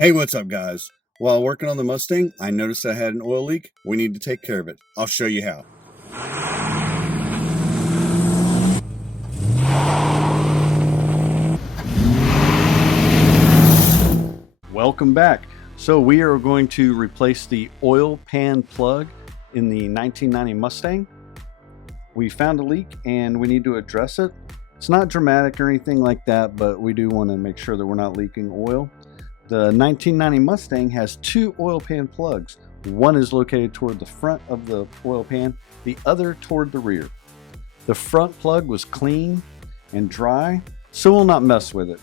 Hey, what's up, guys? While working on the Mustang, I noticed I had an oil leak. We need to take care of it. I'll show you how. Welcome back. So we are going to replace the oil pan plug in the 1990 Mustang. We found a leak and we need to address it. It's not dramatic or anything like that, but we do want to make sure that we're not leaking oil. The 1990 Mustang has two oil pan plugs. One is located toward the front of the oil pan, the other toward the rear. The front plug was clean and dry, so we'll not mess with it.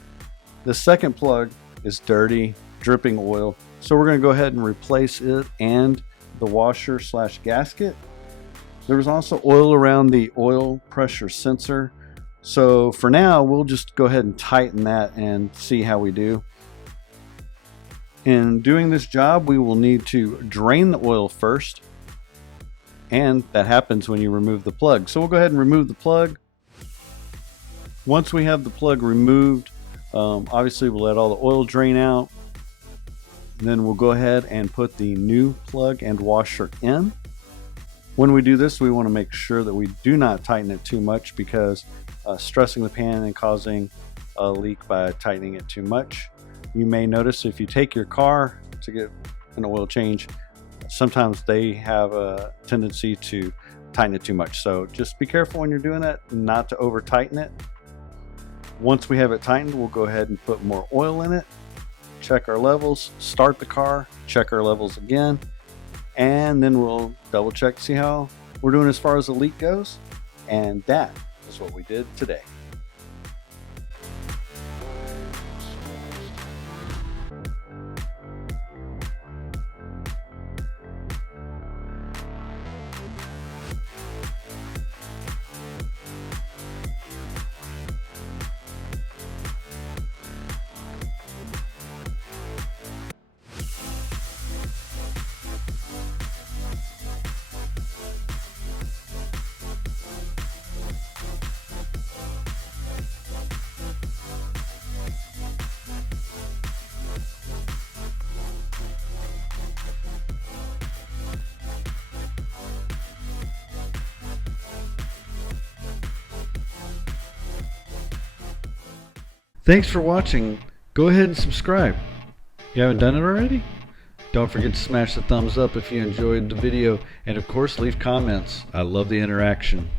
The second plug is dirty, dripping oil, so we're going to go ahead and replace it and the washer / gasket. There was also oil around the oil pressure sensor, so for now we'll just go ahead and tighten that and see how we do. In doing this job, we will need to drain the oil first, and that happens when you remove the plug. So we'll go ahead and remove the plug. Once we have the plug removed, obviously we'll let all the oil drain out. And then we'll go ahead and put the new plug and washer in. When we do this, we want to make sure that we do not tighten it too much, because stressing the pan and causing a leak by tightening it too much. You may notice if you take your car to get an oil change, sometimes they have a tendency to tighten it too much. So just be careful when you're doing that, not to over tighten it. Once we have it tightened, we'll go ahead and put more oil in it, check our levels, start the car, check our levels again, and then we'll double check to see how we're doing as far as the leak goes. And that is what we did today. Thanks for watching. Go ahead and subscribe. You haven't done it already? Don't forget to smash the thumbs up if you enjoyed the video, and of course leave comments. I love the interaction.